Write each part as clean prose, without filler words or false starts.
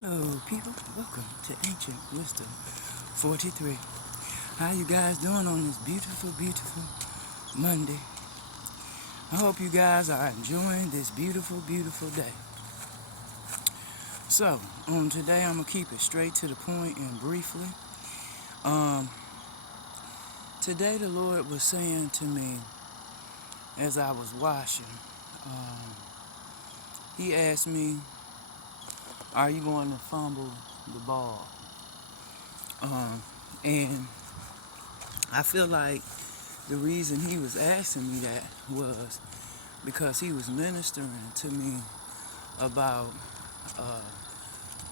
Hello people, welcome to Ancient Wisdom 43. How you guys doing on this beautiful Monday? I hope you guys are enjoying this beautiful day. So, today I'm gonna keep it straight to the point and briefly. Um, Today the Lord was saying to me as I was washing, um, He asked me, "Are you going to fumble the ball?" And I feel like the reason he was asking me that was because he was ministering to me about uh,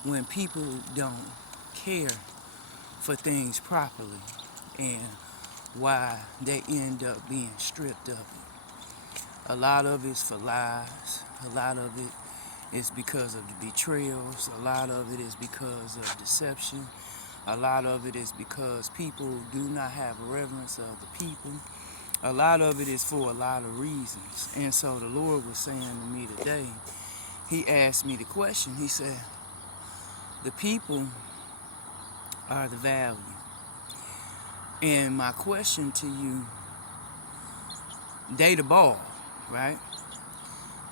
when people don't care for things properly and why they end up being stripped of it. A lot of it's for lies. A lot of it is because of the betrayals. A lot of it is because of deception. A lot of it is because people do not have reverence of the people. A lot of it is for a lot of reasons. And so the Lord was saying to me today, He asked me the question. He said, the people are the value. And my question to you, they the ball, right?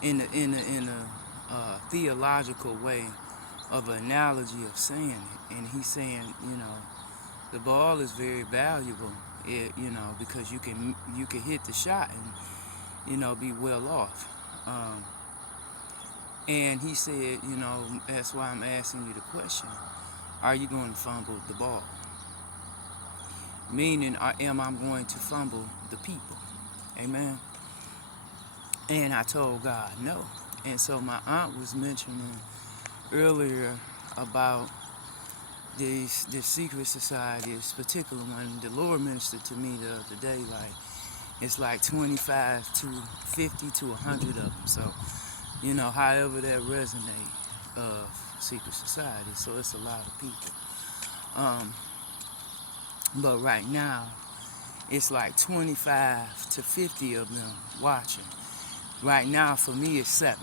In a theological way of an analogy of saying it. And he's saying, the ball is very valuable, because you can hit the shot and be well off. And he said, that's why I'm asking you the question: are you going to fumble the ball? Meaning, am I going to fumble the people? Amen. And I told God no. And so my aunt was mentioning earlier about this secret society, this particular one. The Lord ministered to me the other day, like it's like 25 to 50 to 100 of them. So, however that resonate of secret society. So it's a lot of people. Um, but right now, it's like 25 to 50 of them watching. Right now, for me, it's 7.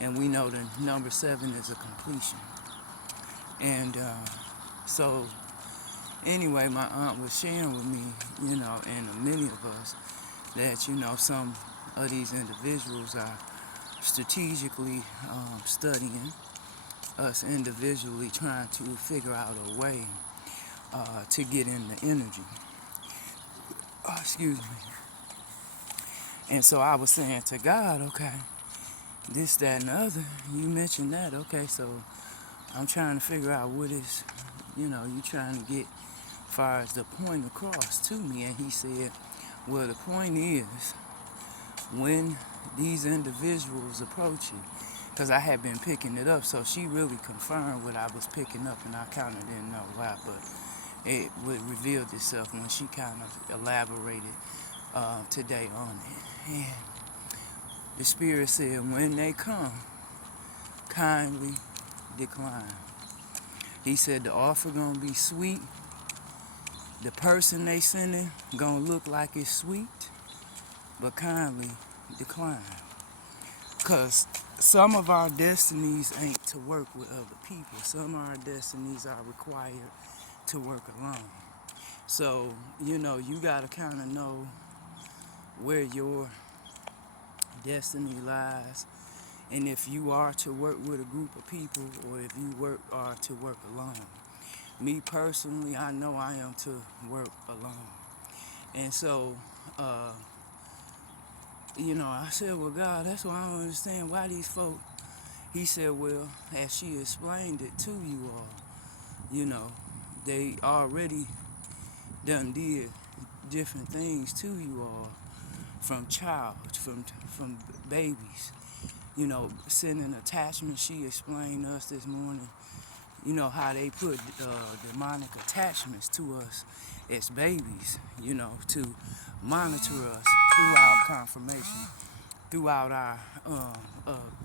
And we know the number 7 is a completion. And so, anyway, my aunt was sharing with me, and many of us, that, some of these individuals are strategically studying us individually, trying to figure out a way to get in the energy. Excuse me. And so I was saying to God, okay, this, that, and the other. You mentioned that, okay, so I'm trying to figure out what is, you trying to get as far as the point across to me. And he said, well, the point is when these individuals approach you, because I had been picking it up, so she really confirmed what I was picking up, and I kind of didn't know why, but it revealed itself when she kind of elaborated today on it. And the Spirit said, when they come, kindly decline. He said the offer gonna be sweet. The person they sending gonna look like it's sweet, but kindly decline. Cause some of our destinies ain't to work with other people. Some of our destinies are required to work alone. So, you gotta kind of know where your destiny lies, and if you are to work with a group of people, or if you are to work alone. Me personally, I know I am to work alone. And so, I said, well, God, that's why I don't understand why these folk. He said, well, as she explained it to you all, they already done did different things to you all from babies. Sending attachments. She explained to us this morning, how they put demonic attachments to us as babies, to monitor us throughout confirmation, throughout our,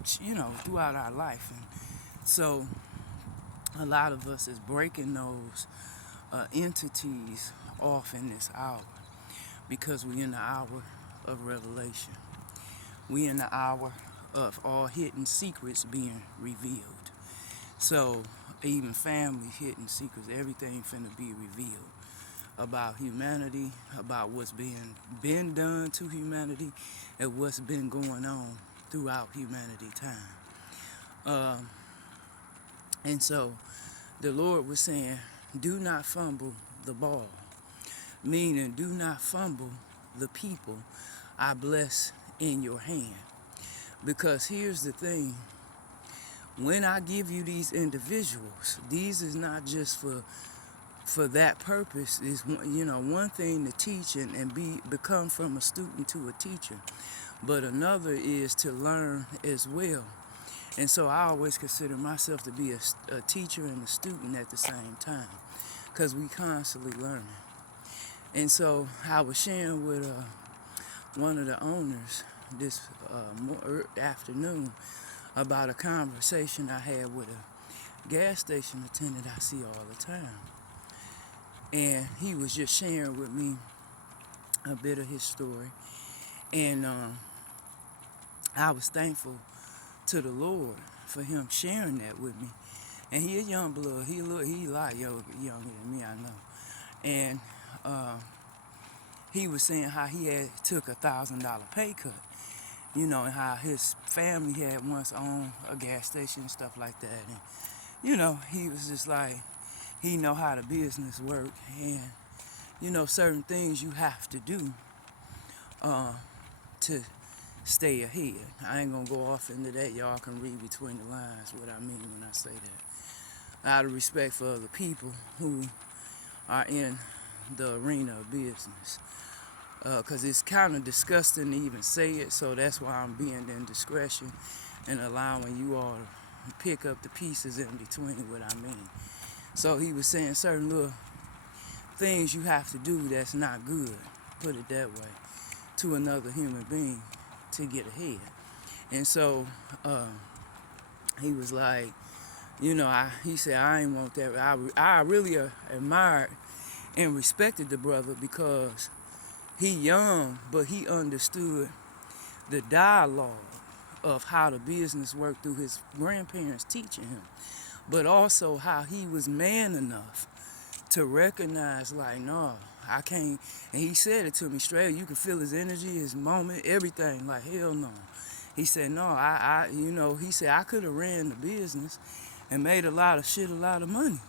throughout our life. And so a lot of us is breaking those entities off in this hour, because we in the hour of revelation. We in the hour of all hidden secrets being revealed. So even family hidden secrets, everything finna be revealed about humanity, about what's been done to humanity, and what's been going on throughout humanity time. Um, and so the Lord was saying, do not fumble the ball, meaning do not fumble the people I bless in your hand. Because here's the thing, when I give you these individuals, these is not just for that purpose. Is one thing to teach and become from a student to a teacher, but another is to learn as well. And so I always consider myself to be a teacher and a student at the same time, because we constantly learning. And so I was sharing with one of the owners this afternoon about a conversation I had with a gas station attendant I see all the time. And he was just sharing with me a bit of his story. And I was thankful to the Lord for him sharing that with me. And he a young blood. He a lot younger than me, I know. And he was saying how he had took $1,000 pay cut, and how his family had once owned a gas station and stuff like that. And he was just like, he know how the business work, and certain things you have to do to stay ahead. I ain't gonna go off into that. Y'all can read between the lines what I mean when I say that. Out of respect for other people who are in the arena of business. Because it's kind of disgusting to even say it, so that's why I'm being in discretion and allowing you all to pick up the pieces in between what I mean. So he was saying certain little things you have to do that's not good, put it that way, to another human being to get ahead. And so he was like, he said, I ain't want that. I really admired and respected the brother because he young, but he understood the dialogue of how the business worked through his grandparents teaching him, but also how he was man enough to recognize, like, no, I can't. And he said it to me straight. You can feel his energy, his moment, everything. Like, hell no. He said, no, he said, I could have ran the business and made a lot of money,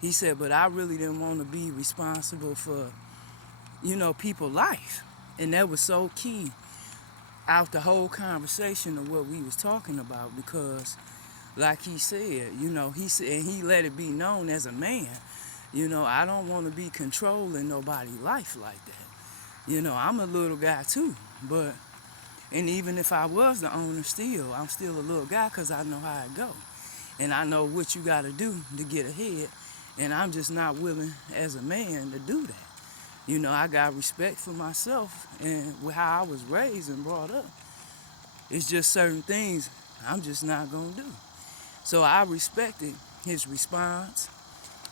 He said, but I really didn't want to be responsible for, people's life. And that was so key out the whole conversation of what we was talking about, because like he said, he said, and he let it be known as a man, I don't want to be controlling nobody's life like that. I'm a little guy too, and even if I was the owner still, I'm still a little guy because I know how it go. And I know what you got to do to get ahead, and I'm just not willing as a man to do that. I got respect for myself and how I was raised and brought up. It's just certain things I'm just not going to do. So I respected his response.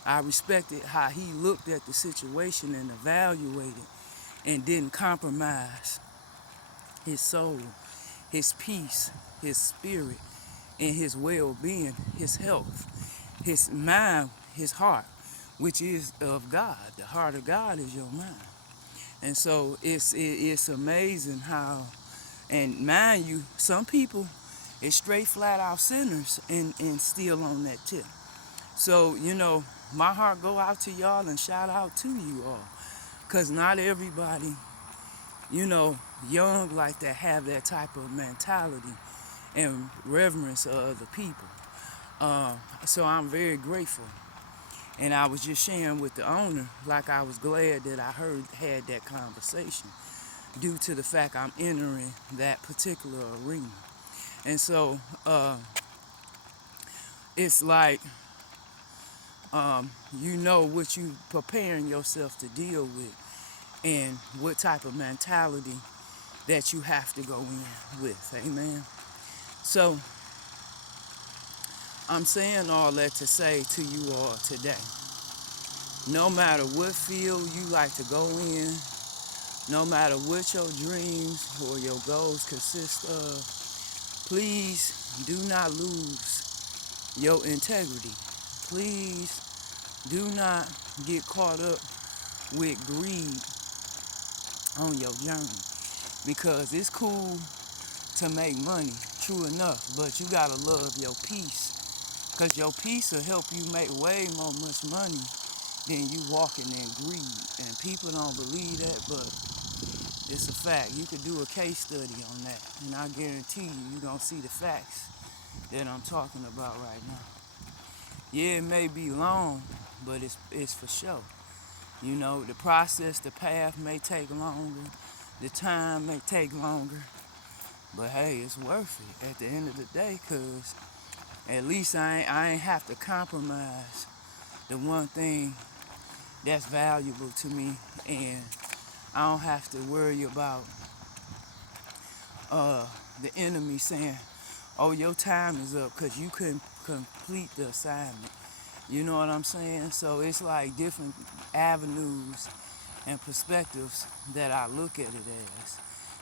I respected how he looked at the situation and evaluated and didn't compromise his soul, his peace, his spirit, and his well-being, his health, his mind, his heart, which is of God. The heart of God is your mind. And so it's amazing how, and mind you, some people is straight flat out sinners and still on that tip. So, my heart go out to y'all and shout out to you all. Because not everybody, young like that have that type of mentality and reverence of other people. So I'm very grateful. And I was just sharing with the owner, like I was glad that I had that conversation due to the fact I'm entering that particular arena. And so it's like, what you preparing yourself to deal with and what type of mentality that you have to go in with. Amen. So I'm saying all that to say to you all today, no matter what field you like to go in, no matter what your dreams or your goals consist of, please do not lose your integrity. Please do not get caught up with greed on your journey, because it's cool to make money, true enough, but you gotta love your peace, because your peace will help you make way more much money than you walking in greed. And people don't believe that, but it's a fact. You could do a case study on that, and I guarantee you're gonna see the facts that I'm talking about right now. Yeah, it may be long, but it's for sure. You know, the process, the path may take longer, the time may take longer, but hey, it's worth it at the end of the day, because at least I ain't have to compromise the one thing that's valuable to me, and I don't have to worry about the enemy saying, oh, your time is up because you couldn't complete the assignment. You know what I'm saying? So it's like different avenues and perspectives that I look at it as.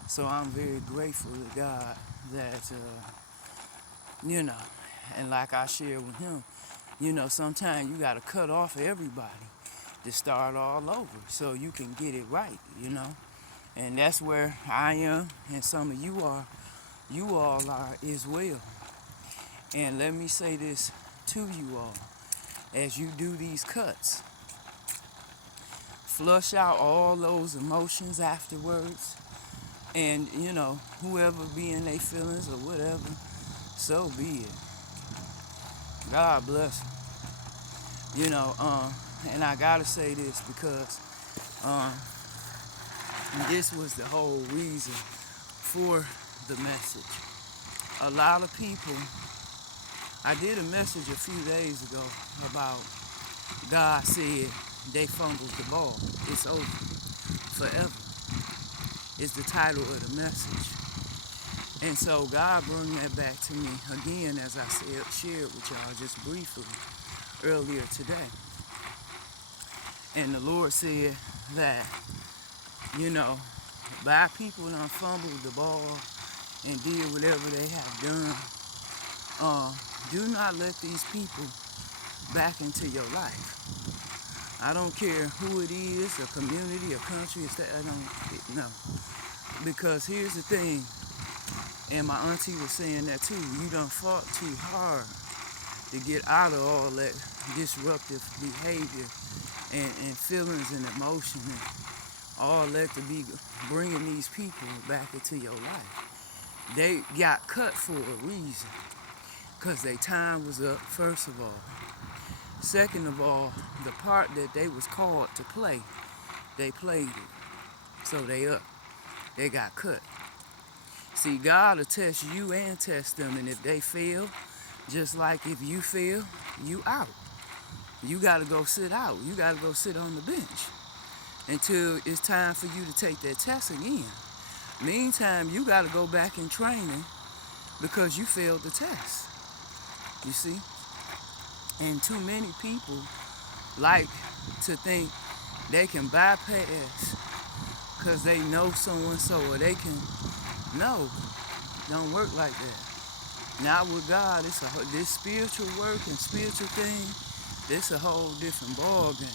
So I'm very grateful to God that, you know, and like I shared with him, you know, sometimes you got to cut off everybody to start all over so you can get it right, you know. And that's where I am, and some of you all are as well. And let me say this to you all. As you do these cuts, flush out all those emotions afterwards. And, you know, whoever be in their feelings or whatever, so be it. God bless them. You know, and I gotta say this because this was the whole reason for the message. A lot of people, I did a message a few days ago about God said they fumbled the ball. It's over. Forever. Is the title of the message. And so God brought that back to me again, as I said, shared with y'all just briefly earlier today. And the Lord said that, you know, by people done fumbled the ball and did whatever they have done, do not let these people back into your life. I don't care who it is, a community, a country, I don't know. Because here's the thing, and my auntie was saying that too, you done fought too hard to get out of all that disruptive behavior and feelings and emotion and all that to be bringing these people back into your life. They got cut for a reason, because their time was up, first of all. Second of all, the part that they was called to play, they played it. So they up. They got cut. See, God will test you and test them, and if they fail, just like if you fail, you out. You got to go sit out. You got to go sit on the bench until it's time for you to take that test again. Meantime, you got to go back in training because you failed the test. You see? And too many people like to think they can bypass because they know so-and-so, or they can. No, don't work like that. Not with God. This spiritual work and spiritual thing, this a whole different ball game.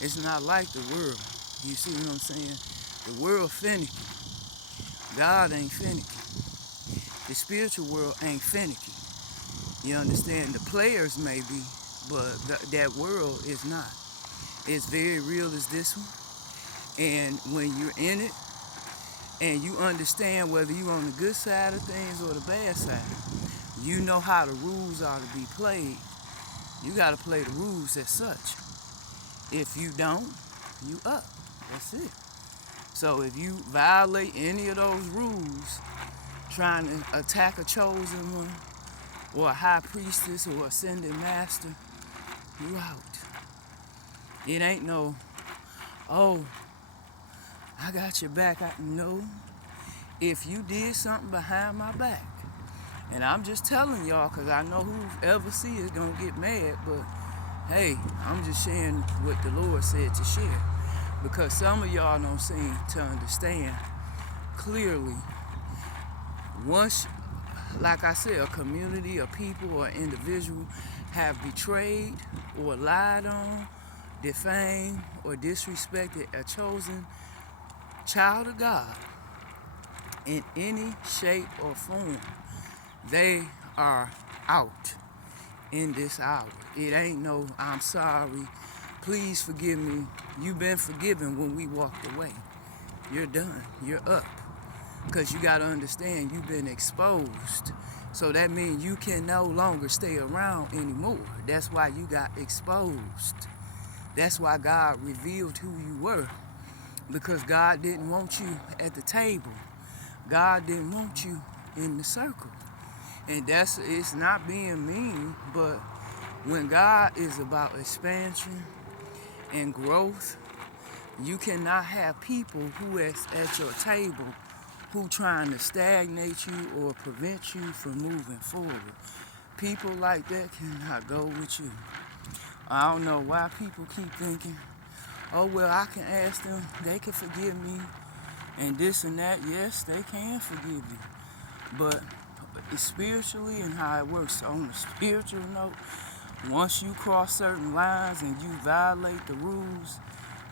It's not like the world. You see what I'm saying? The world finicky. God ain't finicky. The spiritual world ain't finicky. You understand? The players may be, but that world is not. It's very real as this one. And when you're in it, and you understand whether you're on the good side of things or the bad side, you know how the rules are to be played. You got to play the rules as such. If you don't, you up. That's it. So if you violate any of those rules, trying to attack a chosen one, or a high priestess, or ascended master, you out. It ain't no, oh, I got your back. No. If you did something behind my back, and I'm just telling y'all because I know whoever see is going to get mad, but hey, I'm just sharing what the Lord said to share, because some of y'all don't seem to understand clearly. Once like I said, a community, a people, or individual have betrayed or lied on, defamed, or disrespected a chosen child of God in any shape or form, they are out in this hour. It ain't no, I'm sorry, please forgive me. You've been forgiven when we walked away. You're done. You're up. Because you got to understand, you've been exposed. So that means you can no longer stay around anymore. That's why you got exposed. That's why God revealed who you were. Because God didn't want you at the table. God didn't want you in the circle. And it's not being mean, but when God is about expansion and growth, you cannot have people who is at your table who trying to stagnate you or prevent you from moving forward. People like that cannot go with you. I don't know why people keep thinking, oh, well, I can ask them, they can forgive me, and this and that. Yes, they can forgive you. But spiritually and how it works on the spiritual note, once you cross certain lines and you violate the rules,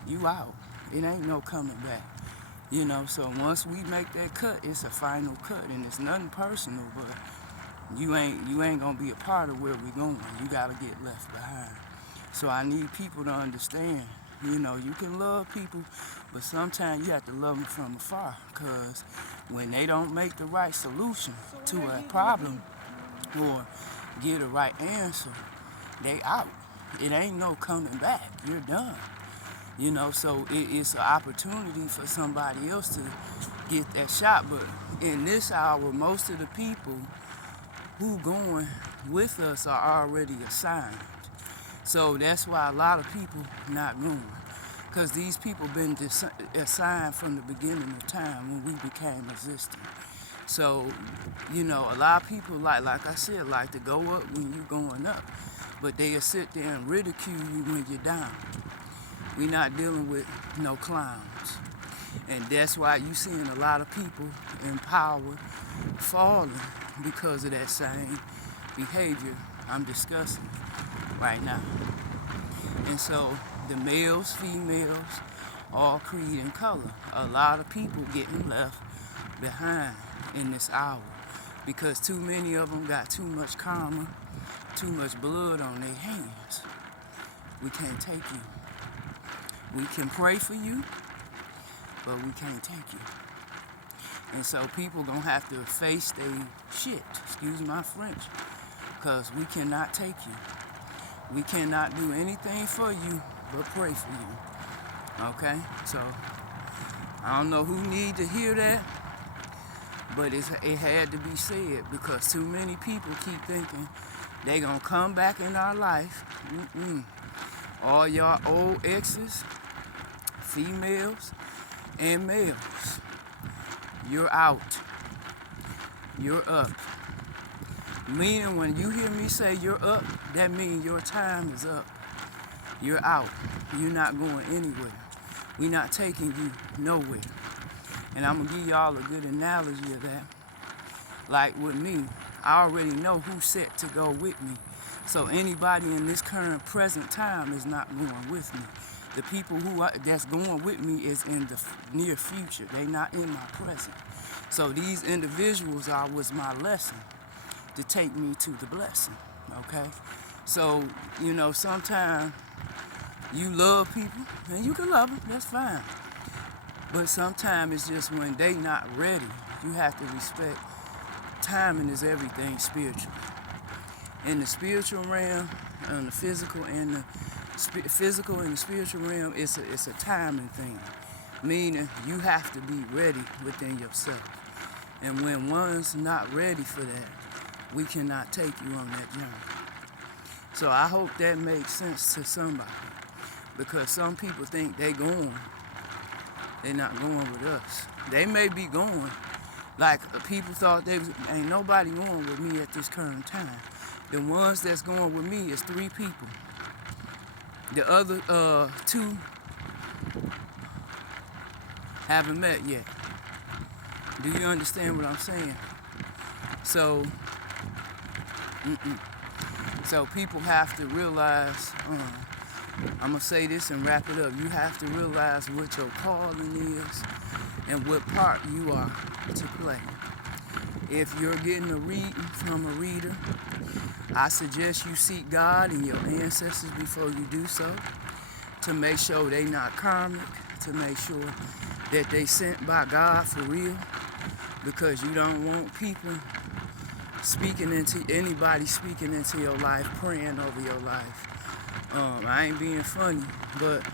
you out. It ain't no coming back. So once we make that cut, it's a final cut, and it's nothing personal, but you ain't gonna be a part of where we're going. You gotta get left behind. So I need people to understand, you can love people, but sometimes you have to love them from afar, because when they don't make the right solution to a problem or get a right answer, they out. It ain't no coming back. You're done. So it's an opportunity for somebody else to get that shot. But in this hour, most of the people who going with us are already assigned. So that's why a lot of people not going. Because these people been assigned from the beginning of time when we became existent. So, a lot of people, like I said, like to go up when you're going up. But they'll sit there and ridicule you when you're down. We're not dealing with no clowns. And that's why you seeing a lot of people in power falling because of that same behavior I'm discussing right now. And so the males, females, all creed and color, a lot of people getting left behind in this hour because too many of them got too much karma, too much blood on their hands. We can't take you. We can pray for you, but we can't take you. And so people gonna have to face their shit, excuse my French, because we cannot take you. We cannot do anything for you but pray for you. Okay? So I don't know who need to hear that, but it had to be said because too many people keep thinking they gonna come back in our life. All y'all old exes, females and males, you're out. You're up. Meaning when you hear me say you're up, that means your time is up. You're out. You're not going anywhere. We're not taking you nowhere. And I'm gonna give y'all a good analogy of that. Like with me, I already know who's set to go with me. So anybody in this current present time is not going with me. The people that's going with me is in the near future. They not in my present. So these individuals was my lesson to take me to the blessing. Okay? So, sometimes you love people, and you can love them, that's fine. But sometimes it's just when they not ready, you have to respect. Timing is everything spiritual. In the spiritual realm, and the physical and the spiritual realm, it's a timing thing. Meaning you have to be ready within yourself. And when one's not ready for that, we cannot take you on that journey. So I hope that makes sense to somebody. Because some people think they're not going with us. They may be going. Like people thought ain't nobody going with me at this current time. The ones that's going with me is 3 people. The other 2 haven't met yet. Do you understand what I'm saying? So So people have to realize, I'm going to say this and wrap it up. You have to realize what your calling is and what part you are to play. If you're getting a reading from a reader, I suggest you seek God and your ancestors before you do so, to make sure they not karmic, to make sure that they sent by God for real, because you don't want people anybody speaking into your life, praying over your life. I ain't being funny, but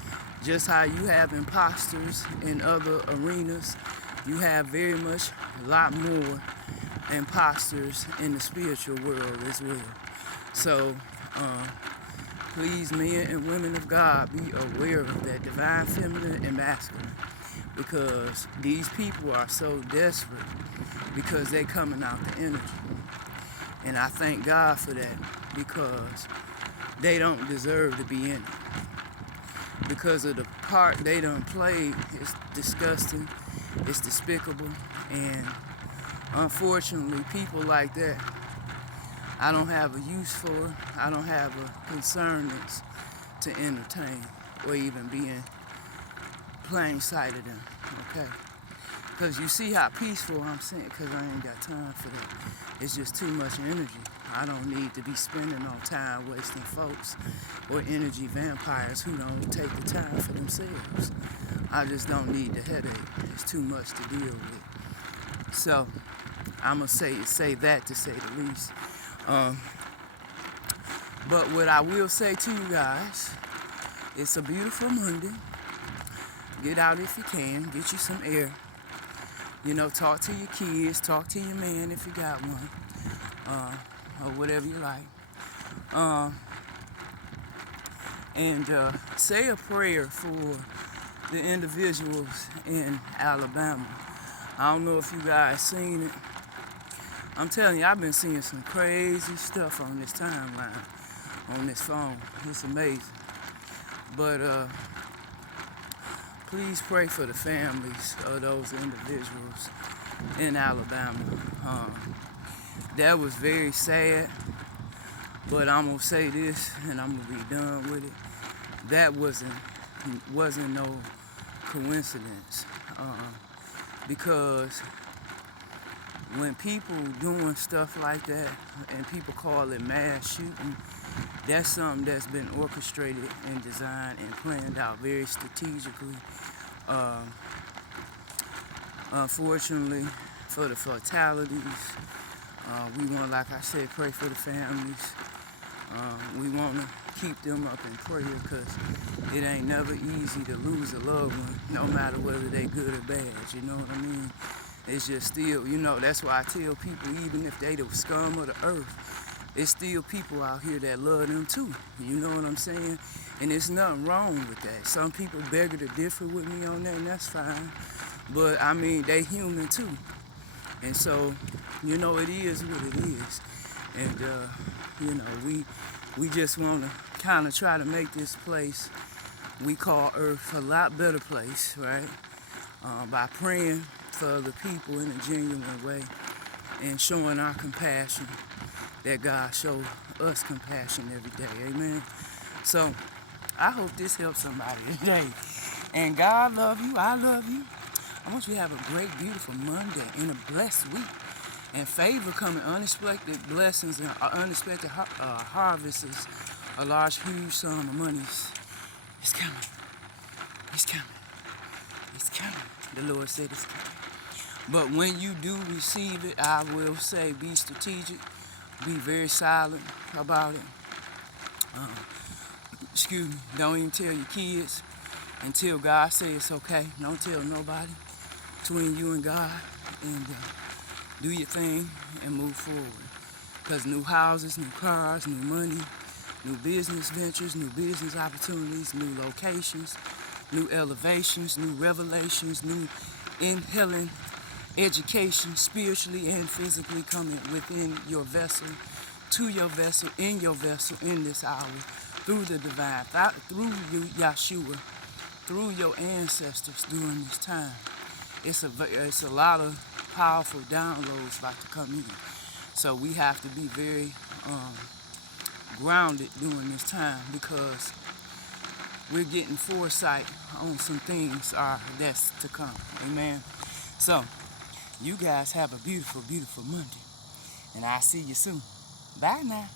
just how you have imposters in other arenas, you have very much a lot more imposters in the spiritual world as well. So please, men and women of God, be aware of that divine feminine and masculine, because these people are so desperate because they're coming out the energy. And I thank God for that, because they don't deserve to be in it. Because of the part they done played, it's disgusting, it's despicable, and unfortunately, people like that, I don't have a use for, I don't have a concernance to entertain or even be in plain sight of them, okay? Because you see how peaceful I'm saying, because I ain't got time for that. It's just too much energy. I don't need to be spending on time wasting folks or energy vampires who don't take the time for themselves. I just don't need the headache. It's too much to deal with. So, I'm going to say that to say the least. But what I will say to you guys, it's a beautiful Monday. Get out if you can. Get you some air. You know, talk to your kids. Talk to your man if you got one. Or whatever you like. And say a prayer for the individuals in Alabama. I don't know if you guys seen it. I'm telling you, I've been seeing some crazy stuff on this timeline, on this phone. It's amazing. But please pray for the families of those individuals in Alabama. That was very sad, but I'm gonna say this and I'm gonna be done with it. That wasn't no coincidence, because when people doing stuff like that and people call it mass shooting, that's something that's been orchestrated and designed and planned out very strategically. Unfortunately, for the fatalities, we want, like I said, pray for the families. We want to keep them up in prayer, because it ain't never easy to lose a loved one, no matter whether they good or bad, you know what I mean? It's just still, you know, that's why I tell people, even if they the scum of the earth, it's still people out here that love them too, you know what I'm saying? And there's nothing wrong with that. Some people beg to differ with me on that, and that's fine. But, I mean, they human too. And so, you know, it is what it is. And, you know, we just want to kind of try to make this place we call Earth a lot better place, right? By praying for other people in a genuine way and showing our compassion, that God show us compassion every day, amen? So, I hope this helps somebody today. And God love you, I love you. I want you to have a great, beautiful Monday and a blessed week. And favor coming, unexpected blessings and unexpected harvests, a large, huge sum of money. It's coming. It's coming. It's coming. The Lord said it's coming. But when you do receive it, I will say be strategic. Be very silent about it. Don't even tell your kids until God says it's okay. Don't tell nobody. Between you and God. And do your thing and move forward. Because new houses, new cars, new money, new business ventures, new business opportunities, new locations, new elevations, new revelations, new inhaling education, spiritually and physically coming within your vessel, to your vessel, in this hour, through the divine, through you, Yahshua, through your ancestors during this time. It's a lot of powerful downloads about to come in. So we have to be very um, grounded during this time because we're getting foresight on some things that's to come. Amen. So, you guys have a beautiful, beautiful Monday. And I'll see you soon. Bye now.